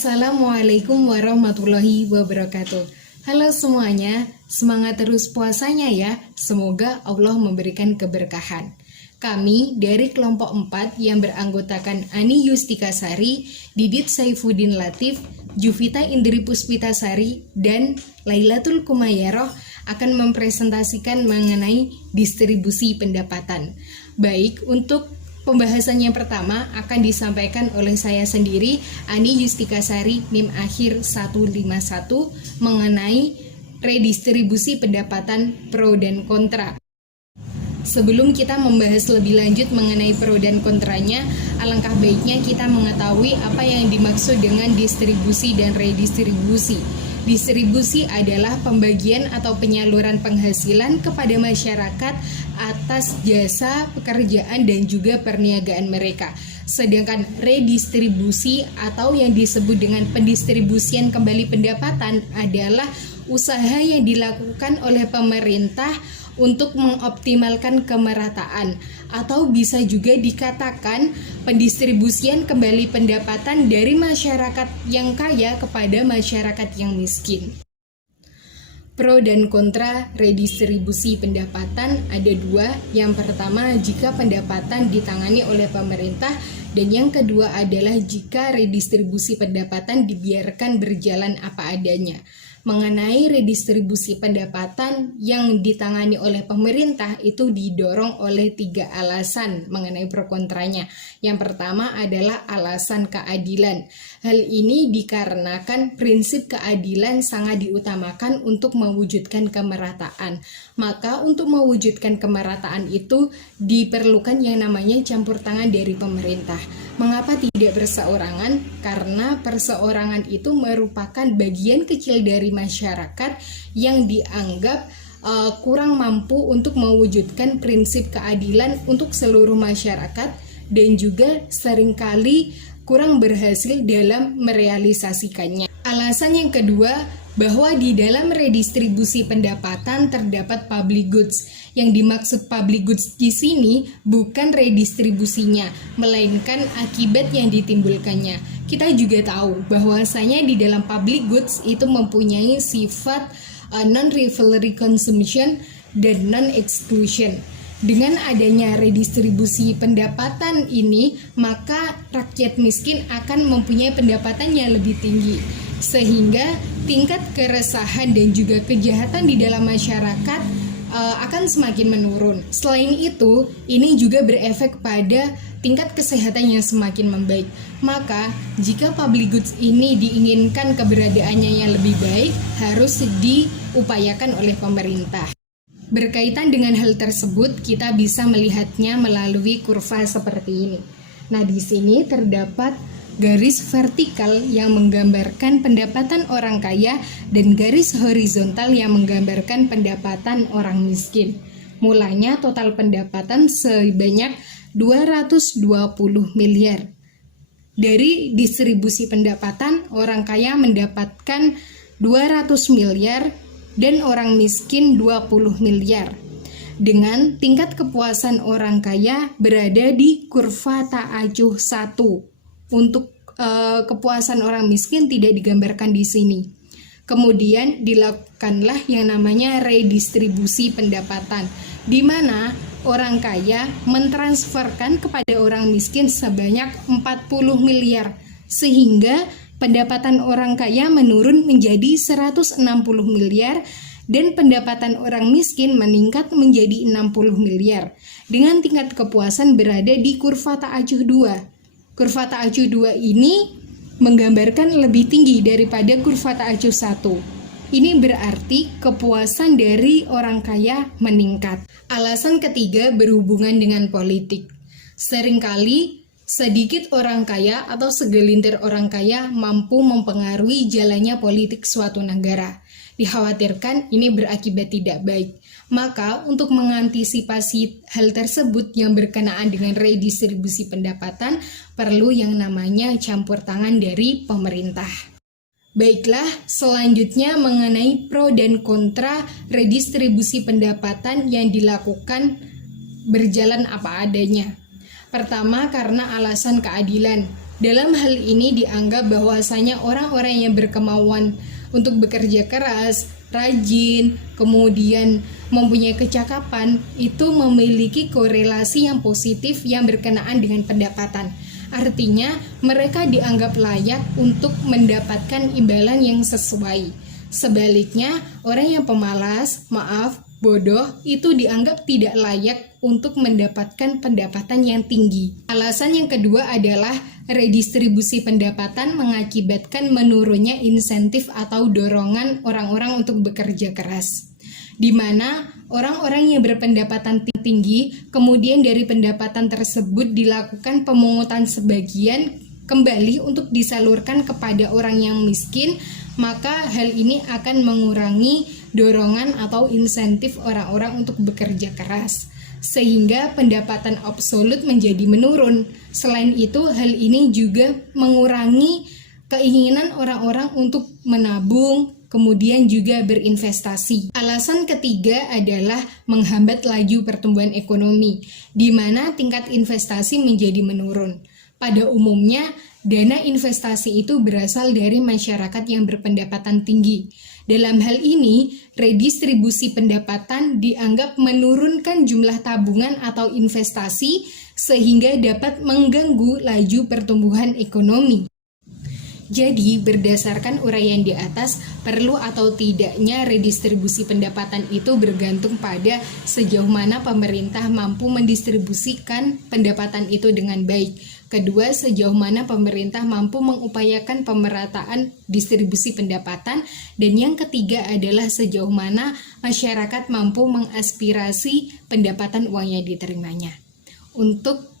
Assalamualaikum warahmatullahi wabarakatuh. Halo semuanya, semangat terus puasanya ya. Semoga Allah memberikan keberkahan. Kami dari kelompok 4 yang beranggotakan Ani Yustikasari, Didit Saifuddin Latif, Juvita Indri Puspitasari, dan Lailatul Kumayaroh akan mempresentasikan mengenai distribusi pendapatan. Baik, untuk pembahasan yang pertama akan disampaikan oleh saya sendiri, Ani Yustikasari, NIM akhir 151, mengenai redistribusi pendapatan pro dan kontra. Sebelum kita membahas lebih lanjut mengenai pro dan kontranya, alangkah baiknya kita mengetahui apa yang dimaksud dengan distribusi dan redistribusi. Distribusi adalah pembagian atau penyaluran penghasilan kepada masyarakat atas jasa, pekerjaan, dan juga perniagaan mereka. Sedangkan redistribusi atau yang disebut dengan pendistribusian kembali pendapatan adalah usaha yang dilakukan oleh pemerintah untuk mengoptimalkan kemerataan, atau bisa juga dikatakan pendistribusian kembali pendapatan dari masyarakat yang kaya kepada masyarakat yang miskin. Pro dan kontra redistribusi pendapatan ada dua. Yang pertama, jika pendapatan ditangani oleh pemerintah, dan yang kedua adalah jika redistribusi pendapatan dibiarkan berjalan apa adanya. Mengenai redistribusi pendapatan yang ditangani oleh pemerintah itu didorong oleh 3 alasan mengenai pro kontranya. Yang pertama adalah alasan keadilan. Hal ini dikarenakan prinsip keadilan sangat diutamakan untuk mewujudkan kemerataan. Maka untuk mewujudkan kemerataan itu diperlukan yang namanya campur tangan dari pemerintah. Mengapa tidak perseorangan? Karena perseorangan itu merupakan bagian kecil dari masyarakat yang dianggap kurang mampu untuk mewujudkan prinsip keadilan untuk seluruh masyarakat, dan juga seringkali kurang berhasil dalam merealisasikannya. Alasan yang kedua, bahwa di dalam redistribusi pendapatan terdapat public goods. Yang dimaksud public goods di sini bukan redistribusinya, melainkan akibat yang ditimbulkannya. Kita juga tahu bahwasanya di dalam public goods itu mempunyai sifat non-rivalry consumption dan non-exclusion. Dengan adanya redistribusi pendapatan ini, maka rakyat miskin akan mempunyai pendapatan yang lebih tinggi, sehingga tingkat keresahan dan juga kejahatan di dalam masyarakat akan semakin menurun. Selain itu, ini juga berefek pada tingkat kesehatan yang semakin membaik. Maka, jika public goods ini diinginkan keberadaannya yang lebih baik, harus diupayakan oleh pemerintah. Berkaitan dengan hal tersebut, kita bisa melihatnya melalui kurva seperti ini. Nah, di sini terdapat garis vertikal yang menggambarkan pendapatan orang kaya dan garis horizontal yang menggambarkan pendapatan orang miskin. Mulanya total pendapatan sebanyak 220 miliar. Dari distribusi pendapatan, orang kaya mendapatkan 200 miliar dan orang miskin 20 miliar. Dengan tingkat kepuasan orang kaya berada di kurva ta'ajuh 1. Untuk kepuasan orang miskin tidak digambarkan di sini. Kemudian dilakukanlah yang namanya redistribusi pendapatan, di mana orang kaya mentransferkan kepada orang miskin sebanyak 40 miliar, sehingga pendapatan orang kaya menurun menjadi 160 miliar dan pendapatan orang miskin meningkat menjadi 60 miliar. Dengan tingkat kepuasan berada di kurva ta'ajuh 2. Kurva ta'ajuh 2 ini menggambarkan lebih tinggi daripada kurva ta'ajuh 1. Ini berarti kepuasan dari orang kaya meningkat. Alasan ketiga berhubungan dengan politik. Seringkali sedikit orang kaya atau segelintir orang kaya mampu mempengaruhi jalannya politik suatu negara. Dikhawatirkan ini berakibat tidak baik. Maka untuk mengantisipasi hal tersebut yang berkenaan dengan redistribusi pendapatan, perlu yang namanya campur tangan dari pemerintah. Baiklah, selanjutnya mengenai pro dan kontra redistribusi pendapatan yang dilakukan berjalan apa adanya. Pertama, karena alasan keadilan. Dalam hal ini dianggap bahwasanya orang-orang yang berkemauan untuk bekerja keras, rajin, kemudian mempunyai kecakapan itu memiliki korelasi yang positif yang berkenaan dengan pendapatan. Artinya mereka dianggap layak untuk mendapatkan imbalan yang sesuai. Sebaliknya, orang yang pemalas, bodoh itu dianggap tidak layak untuk mendapatkan pendapatan yang tinggi. Alasan yang kedua adalah redistribusi pendapatan mengakibatkan menurunnya insentif atau dorongan orang-orang untuk bekerja keras, di mana orang-orang yang berpendapatan tinggi kemudian dari pendapatan tersebut dilakukan pemungutan sebagian kembali untuk disalurkan kepada orang yang miskin, maka hal ini akan mengurangi dorongan atau insentif orang-orang untuk bekerja keras, sehingga pendapatan absolut menjadi menurun. Selain itu, hal ini juga mengurangi keinginan orang-orang untuk menabung, kemudian juga berinvestasi. Alasan ketiga adalah menghambat laju pertumbuhan ekonomi, di mana tingkat investasi menjadi menurun. Pada umumnya, dana investasi itu berasal dari masyarakat yang berpendapatan tinggi. Dalam hal ini, redistribusi pendapatan dianggap menurunkan jumlah tabungan atau investasi sehingga dapat mengganggu laju pertumbuhan ekonomi. Jadi, berdasarkan uraian di atas, perlu atau tidaknya redistribusi pendapatan itu bergantung pada sejauh mana pemerintah mampu mendistribusikan pendapatan itu dengan baik. Kedua, sejauh mana pemerintah mampu mengupayakan pemerataan distribusi pendapatan. Dan yang ketiga adalah sejauh mana masyarakat mampu mengaspirasi pendapatan uang yang diterimanya. Untuk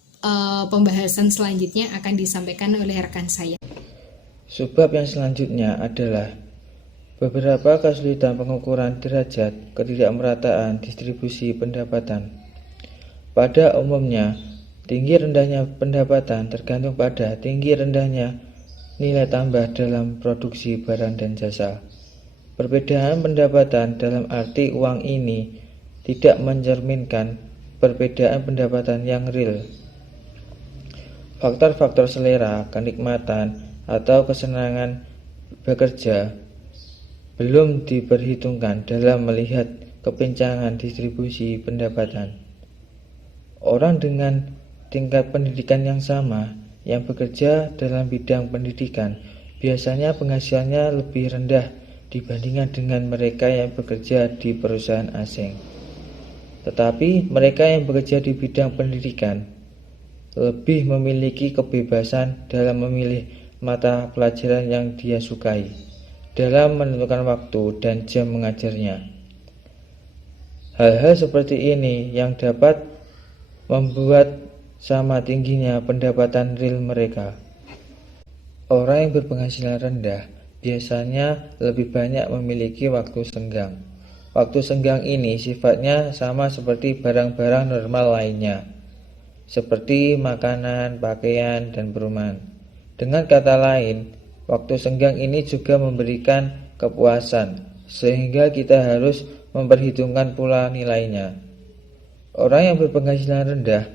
pembahasan selanjutnya akan disampaikan oleh rekan saya. Subbab yang selanjutnya adalah beberapa kesulitan pengukuran derajat ketidakmerataan distribusi pendapatan. Pada umumnya, tinggi rendahnya pendapatan tergantung pada tinggi rendahnya nilai tambah dalam produksi barang dan jasa. Perbedaan pendapatan dalam arti uang ini tidak mencerminkan perbedaan pendapatan yang real. Faktor-faktor selera, kenikmatan, atau kesenangan bekerja belum diperhitungkan dalam melihat kepincangan distribusi pendapatan. Orang dengan tingkat pendidikan yang sama yang bekerja dalam bidang pendidikan biasanya penghasilannya lebih rendah dibandingkan dengan mereka yang bekerja di perusahaan asing. Tetapi mereka yang bekerja di bidang pendidikan lebih memiliki kebebasan dalam memilih mata pelajaran yang dia sukai, dalam menentukan waktu dan jam mengajarnya. Hal-hal seperti ini yang dapat membuat sama tingginya pendapatan real mereka. Orang yang berpenghasilan rendah biasanya lebih banyak memiliki waktu senggang. Waktu senggang ini sifatnya sama seperti barang-barang normal lainnya, seperti makanan, pakaian, dan perumahan. Dengan kata lain, waktu senggang ini juga memberikan kepuasan, sehingga kita harus memperhitungkan pula nilainya. Orang yang berpenghasilan rendah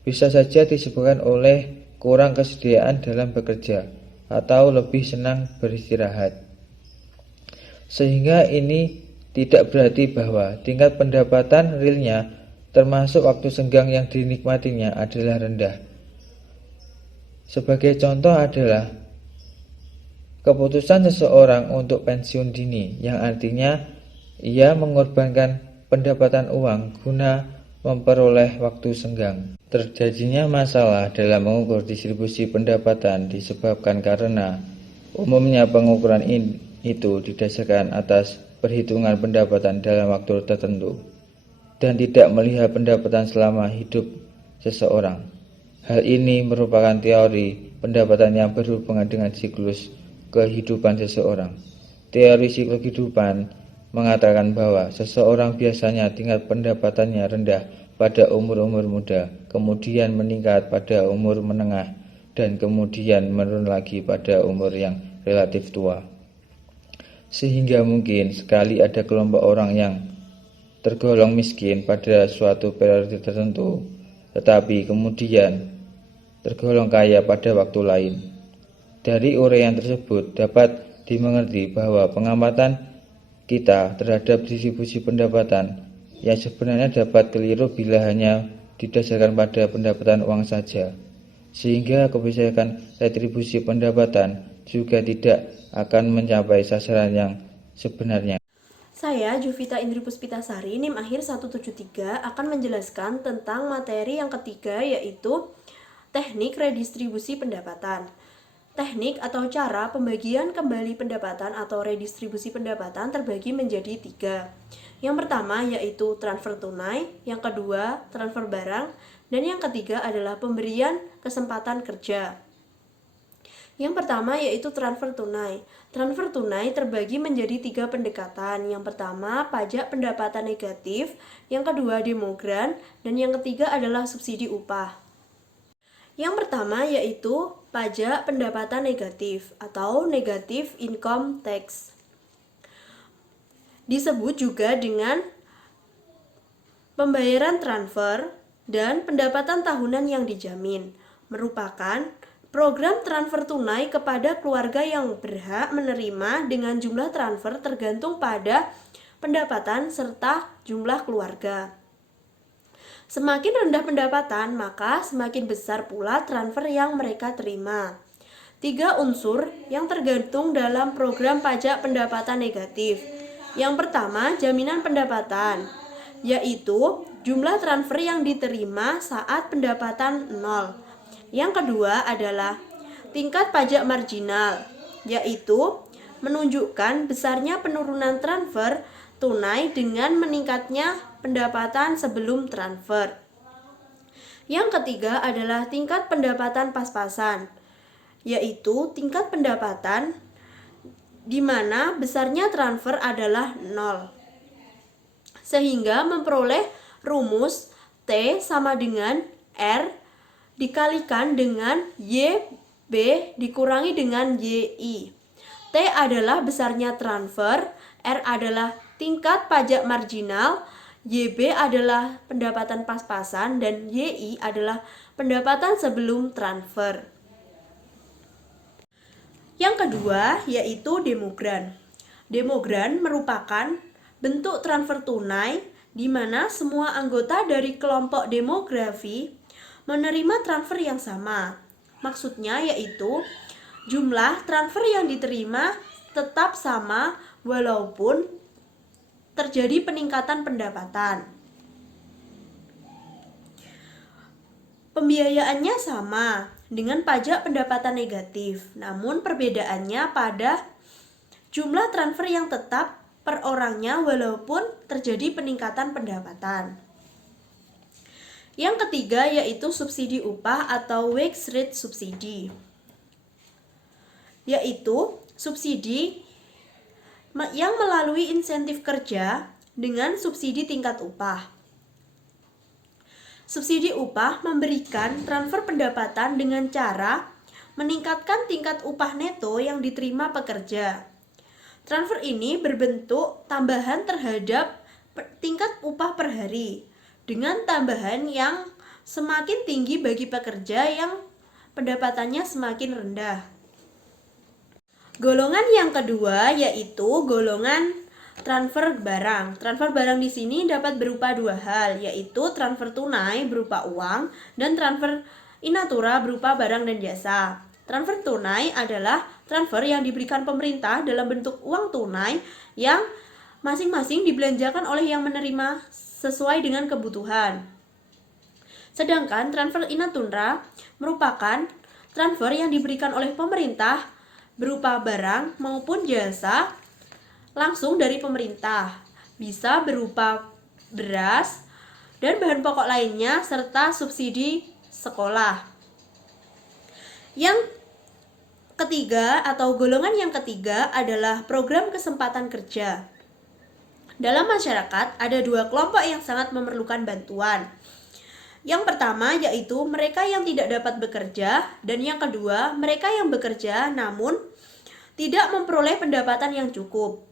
bisa saja disebabkan oleh kurang kesediaan dalam bekerja atau lebih senang beristirahat. Sehingga ini tidak berarti bahwa tingkat pendapatan realnya termasuk waktu senggang yang dinikmatinya adalah rendah. Sebagai contoh adalah keputusan seseorang untuk pensiun dini, yang artinya ia mengorbankan pendapatan uang guna memperoleh waktu senggang. Terjadinya masalah dalam mengukur distribusi pendapatan disebabkan karena umumnya pengukuran itu didasarkan atas perhitungan pendapatan dalam waktu tertentu dan tidak melihat pendapatan selama hidup seseorang. Hal ini merupakan teori pendapatan yang berhubungan dengan siklus kehidupan seseorang. Teori siklus kehidupan mengatakan bahwa seseorang biasanya tingkat pendapatannya rendah pada umur-umur muda, kemudian meningkat pada umur menengah, dan kemudian menurun lagi pada umur yang relatif tua. Sehingga mungkin sekali ada kelompok orang yang tergolong miskin pada suatu periode tertentu, tetapi kemudian tergolong kaya pada waktu lain. Dari uraian tersebut dapat dimengerti bahwa pengamatan kita terhadap distribusi pendapatan yang sebenarnya dapat keliru bila hanya didasarkan pada pendapatan uang saja, sehingga kebijakan retribusi pendapatan juga tidak akan mencapai sasaran yang sebenarnya. Saya, Juvita Indri Puspitasari, NIM akhir 173, akan menjelaskan tentang materi yang ketiga, yaitu teknik redistribusi pendapatan. Teknik atau cara pembagian kembali pendapatan atau redistribusi pendapatan terbagi menjadi 3. Yang pertama yaitu transfer tunai, yang kedua transfer barang, dan yang ketiga adalah pemberian kesempatan kerja. Yang pertama yaitu transfer tunai. Transfer tunai terbagi menjadi 3 pendekatan. Yang pertama pajak pendapatan negatif, yang kedua demogran, dan yang ketiga adalah subsidi upah. Yang pertama yaitu pajak pendapatan negatif atau negative income tax. Disebut juga dengan pembayaran transfer dan pendapatan tahunan yang dijamin, merupakan program transfer tunai kepada keluarga yang berhak menerima dengan jumlah transfer tergantung pada pendapatan serta jumlah keluarga. Semakin rendah pendapatan, maka semakin besar pula transfer yang mereka terima. 3 unsur yang tergantung dalam program pajak pendapatan negatif. Yang pertama, jaminan pendapatan, yaitu jumlah transfer yang diterima saat pendapatan 0. Yang kedua adalah tingkat pajak marginal, yaitu menunjukkan besarnya penurunan transfer tunai dengan meningkatnya pendapatan sebelum transfer. Yang ketiga adalah tingkat pendapatan pas-pasan, yaitu tingkat pendapatan di mana besarnya transfer adalah 0, sehingga memperoleh rumus T sama dengan R dikalikan dengan YB dikurangi dengan YI. T adalah besarnya transfer, R adalah tingkat pajak marginal, YB adalah pendapatan pas-pasan, dan YI adalah pendapatan sebelum transfer. Yang kedua yaitu demogran. Demogran merupakan bentuk transfer tunai di mana semua anggota dari kelompok demografi menerima transfer yang sama. Maksudnya yaitu jumlah transfer yang diterima tetap sama walaupun terjadi peningkatan pendapatan. Pembiayaannya sama dengan pajak pendapatan negatif, namun perbedaannya pada jumlah transfer yang tetap per orangnya walaupun terjadi peningkatan pendapatan. Yang ketiga yaitu subsidi upah atau wage rate subsidi, yaitu subsidi yang melalui insentif kerja dengan subsidi tingkat upah. Subsidi upah memberikan transfer pendapatan dengan cara meningkatkan tingkat upah neto yang diterima pekerja. Transfer ini berbentuk tambahan terhadap tingkat upah per hari, dengan tambahan yang semakin tinggi bagi pekerja yang pendapatannya semakin rendah. Golongan yang kedua yaitu golongan transfer barang. Transfer barang di sini dapat berupa 2 hal, yaitu transfer tunai berupa uang dan transfer in natura berupa barang dan jasa. Transfer tunai adalah transfer yang diberikan pemerintah dalam bentuk uang tunai yang masing-masing dibelanjakan oleh yang menerima sesuai dengan kebutuhan. Sedangkan transfer in natura merupakan transfer yang diberikan oleh pemerintah berupa barang maupun jasa langsung dari pemerintah, bisa berupa beras dan bahan pokok lainnya serta subsidi sekolah. Yang ketiga atau golongan yang ketiga adalah program kesempatan kerja. Dalam masyarakat ada 2 kelompok yang sangat memerlukan bantuan. Yang pertama yaitu mereka yang tidak dapat bekerja, dan yang kedua mereka yang bekerja namun tidak memperoleh pendapatan yang cukup.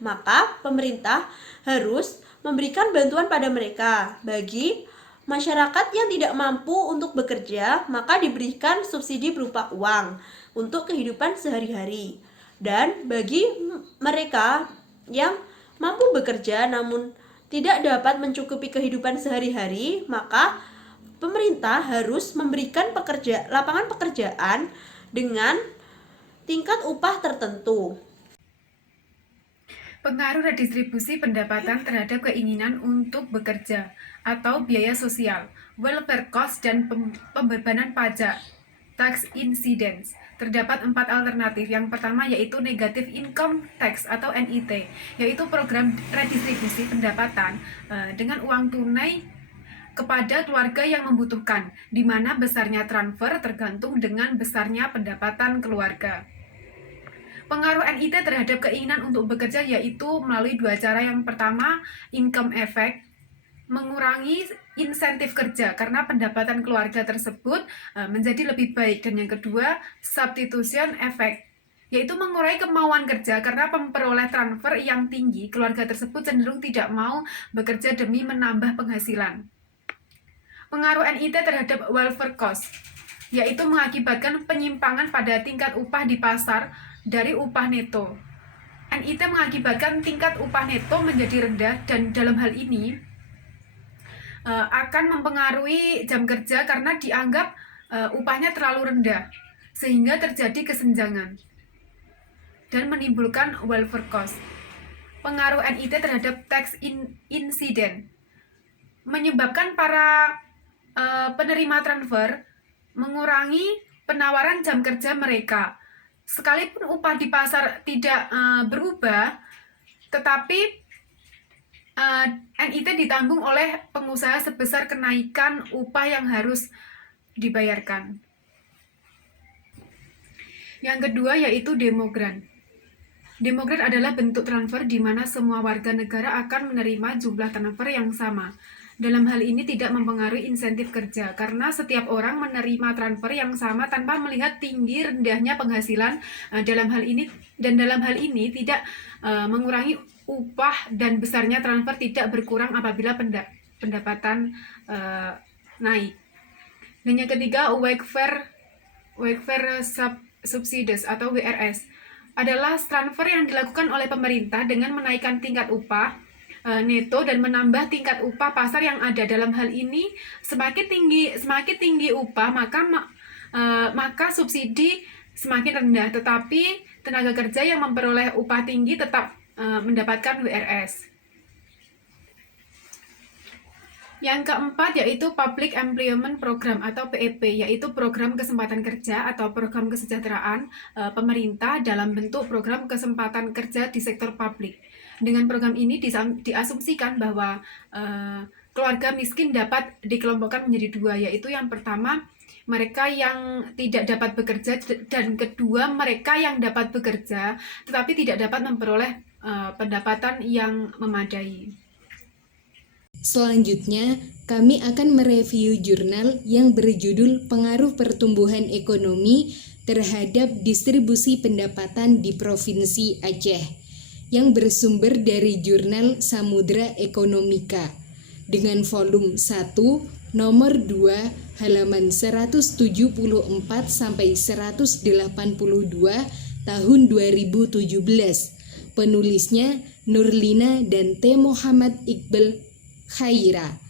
Maka pemerintah harus memberikan bantuan pada mereka. Bagi Masyarakat yang tidak mampu untuk bekerja, maka diberikan subsidi berupa uang untuk kehidupan sehari-hari. Dan bagi mereka yang mampu bekerja namun tidak dapat mencukupi kehidupan sehari-hari, maka pemerintah harus memberikan lapangan pekerjaan dengan tingkat upah tertentu. Pengaruh redistribusi pendapatan terhadap keinginan untuk bekerja atau biaya sosial, welfare cost, dan pembebanan pajak, tax incidence. Terdapat 4 alternatif. Yang pertama yaitu negative income tax atau NIT, yaitu program redistribusi pendapatan dengan uang tunai kepada keluarga yang membutuhkan, di mana besarnya transfer tergantung dengan besarnya pendapatan keluarga. Pengaruh NIT terhadap keinginan untuk bekerja yaitu melalui 2 cara. Yang pertama, income effect, mengurangi insentif kerja karena pendapatan keluarga tersebut menjadi lebih baik. Dan yang kedua, substitution effect, yaitu mengurangi kemauan kerja karena memperoleh transfer yang tinggi, keluarga tersebut cenderung tidak mau bekerja demi menambah penghasilan. Pengaruh NIT terhadap welfare cost, yaitu mengakibatkan penyimpangan pada tingkat upah di pasar dari upah neto. NIT mengakibatkan tingkat upah neto menjadi rendah dan dalam hal ini akan mempengaruhi jam kerja karena dianggap upahnya terlalu rendah sehingga terjadi kesenjangan dan menimbulkan welfare cost. Pengaruh NIT terhadap tax incident menyebabkan para penerima transfer mengurangi penawaran jam kerja mereka. Sekalipun upah di pasar tidak berubah, tetapi NIT ditanggung oleh pengusaha sebesar kenaikan upah yang harus dibayarkan. Yang kedua yaitu demogrant. Demogrant adalah bentuk transfer di mana semua warga negara akan menerima jumlah transfer yang sama. Dalam hal ini tidak mempengaruhi insentif kerja karena setiap orang menerima transfer yang sama tanpa melihat tinggi rendahnya penghasilan dalam hal ini tidak mengurangi upah dan besarnya transfer tidak berkurang apabila pendapatan naik. Dan yang ketiga, welfare subsidies atau WRS adalah transfer yang dilakukan oleh pemerintah dengan menaikkan tingkat upah neto dan menambah tingkat upah pasar yang ada. Dalam hal ini semakin tinggi upah maka subsidi semakin rendah, tetapi tenaga kerja yang memperoleh upah tinggi tetap mendapatkan WRS. Yang keempat yaitu Public Employment Program atau PEP, yaitu program kesempatan kerja atau program kesejahteraan pemerintah dalam bentuk program kesempatan kerja di sektor publik. Dengan program ini diasumsikan bahwa keluarga miskin dapat dikelompokkan menjadi 2, yaitu yang pertama mereka yang tidak dapat bekerja dan kedua mereka yang dapat bekerja tetapi tidak dapat memperoleh pendapatan yang memadai. Selanjutnya, kami akan mereview jurnal yang berjudul Pengaruh Pertumbuhan Ekonomi terhadap Distribusi Pendapatan di Provinsi Aceh yang bersumber dari jurnal Samudra Ekonomika dengan volume 1 nomor 2 halaman 174 sampai 182 tahun 2017. Penulisnya Nurlina dan T. Muhammad Iqbal Khaira.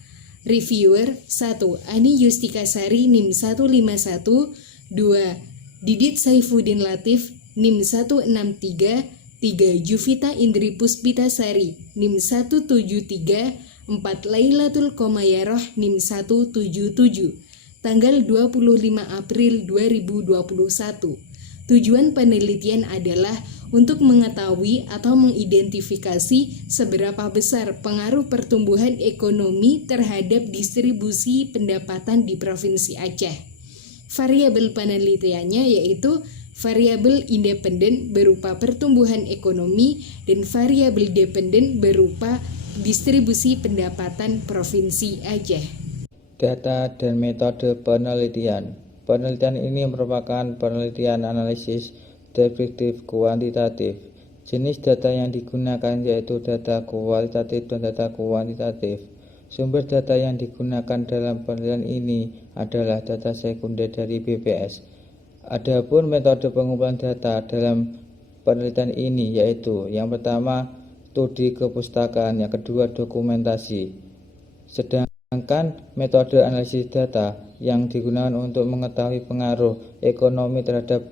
Reviewer 1. Ani Yustika Sari NIM 151, 2. Didit Saifuddin Latif NIM 163, 3. Juvita Indri Puspita Sari NIM 173, 4. Lailatul Komayaroh NIM 177. Tanggal 25 April 2021. Tujuan penelitian adalah untuk mengetahui atau mengidentifikasi seberapa besar pengaruh pertumbuhan ekonomi terhadap distribusi pendapatan di Provinsi Aceh. Variabel penelitiannya yaitu variabel independen berupa pertumbuhan ekonomi dan variabel dependen berupa distribusi pendapatan Provinsi Aceh. Data dan metode penelitian. Penelitian ini merupakan penelitian analisis deskriptif kuantitatif. Jenis data yang digunakan yaitu data kualitatif dan data kuantitatif. Sumber data yang digunakan dalam penelitian ini adalah data sekunder dari BPS. Adapun metode pengumpulan data dalam penelitian ini yaitu yang pertama studi kepustakaan, yang kedua dokumentasi. Sedangkan metode analisis data yang digunakan untuk mengetahui pengaruh ekonomi terhadap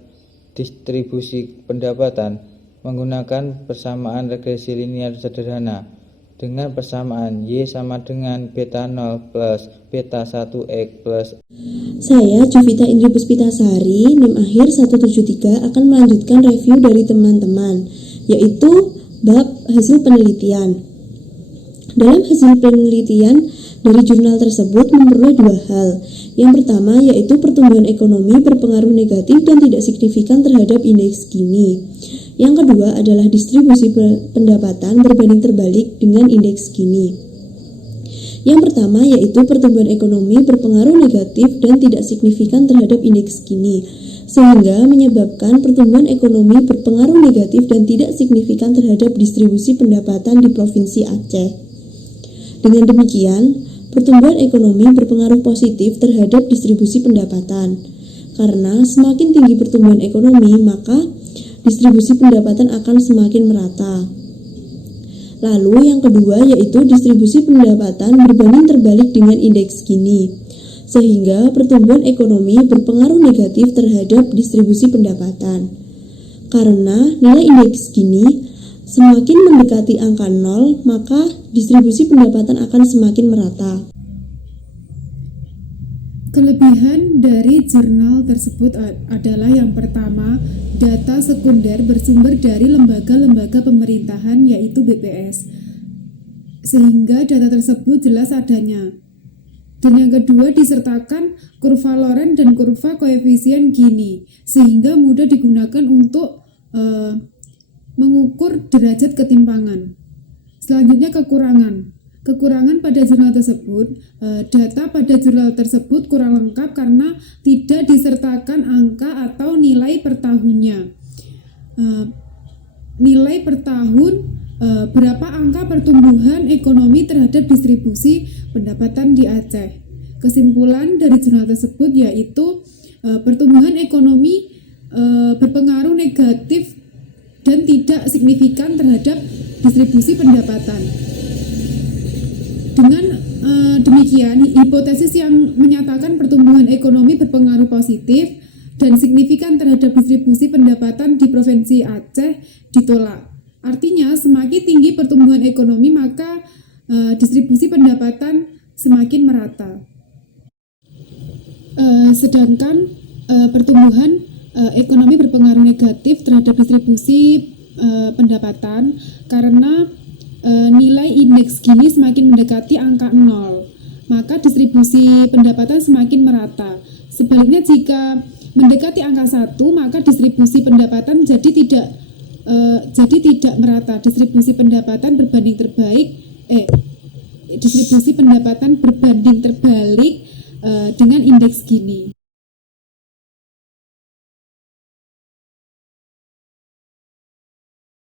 distribusi pendapatan menggunakan persamaan regresi linear sederhana dengan persamaan Y sama dengan beta 0 plus beta 1X plus. Saya Jovita Indri Puspitasari, NIM akhir 173 akan melanjutkan review dari teman-teman, yaitu bab hasil penelitian. Dalam hasil penelitian dari jurnal tersebut memperoleh dua hal. Yang pertama yaitu pertumbuhan ekonomi berpengaruh negatif dan tidak signifikan terhadap indeks Gini. Yang kedua adalah distribusi pendapatan berbanding terbalik dengan indeks Gini. Yang pertama yaitu pertumbuhan ekonomi berpengaruh negatif dan tidak signifikan terhadap indeks Gini, sehingga menyebabkan pertumbuhan ekonomi berpengaruh negatif dan tidak signifikan terhadap distribusi pendapatan di Provinsi Aceh. Dengan demikian, pertumbuhan ekonomi berpengaruh positif terhadap distribusi pendapatan. Karena semakin tinggi pertumbuhan ekonomi, maka distribusi pendapatan akan semakin merata. Lalu yang kedua yaitu distribusi pendapatan berbanding terbalik dengan indeks Gini, sehingga pertumbuhan ekonomi berpengaruh negatif terhadap distribusi pendapatan. Karena nilai indeks Gini semakin mendekati angka 0, maka distribusi pendapatan akan semakin merata. Kelebihan dari jurnal tersebut adalah yang pertama, data sekunder bersumber dari lembaga-lembaga pemerintahan yaitu BPS, sehingga data tersebut jelas adanya. Dan yang kedua disertakan kurva Lorenz dan kurva koefisien Gini, sehingga mudah digunakan untuk mengukur derajat ketimpangan. Selanjutnya Kekurangan pada jurnal tersebut, data pada jurnal tersebut kurang lengkap karena tidak disertakan angka atau nilai per tahunnya. Nilai per tahun, berapa angka pertumbuhan ekonomi terhadap distribusi pendapatan di Aceh. Kesimpulan dari jurnal tersebut yaitu pertumbuhan ekonomi berpengaruh negatif dan tidak signifikan terhadap distribusi pendapatan. Dengan demikian, hipotesis yang menyatakan pertumbuhan ekonomi berpengaruh positif dan signifikan terhadap distribusi pendapatan di Provinsi Aceh ditolak. Artinya, semakin tinggi pertumbuhan ekonomi, maka distribusi pendapatan semakin merata. Sedangkan pertumbuhan ekonomi berpengaruh negatif terhadap distribusi pendapatan karena nilai indeks Gini semakin mendekati angka 0, maka distribusi pendapatan semakin merata. Sebaliknya jika mendekati angka 1, maka distribusi pendapatan jadi tidak merata. Distribusi pendapatan berbanding terbalik dengan indeks Gini.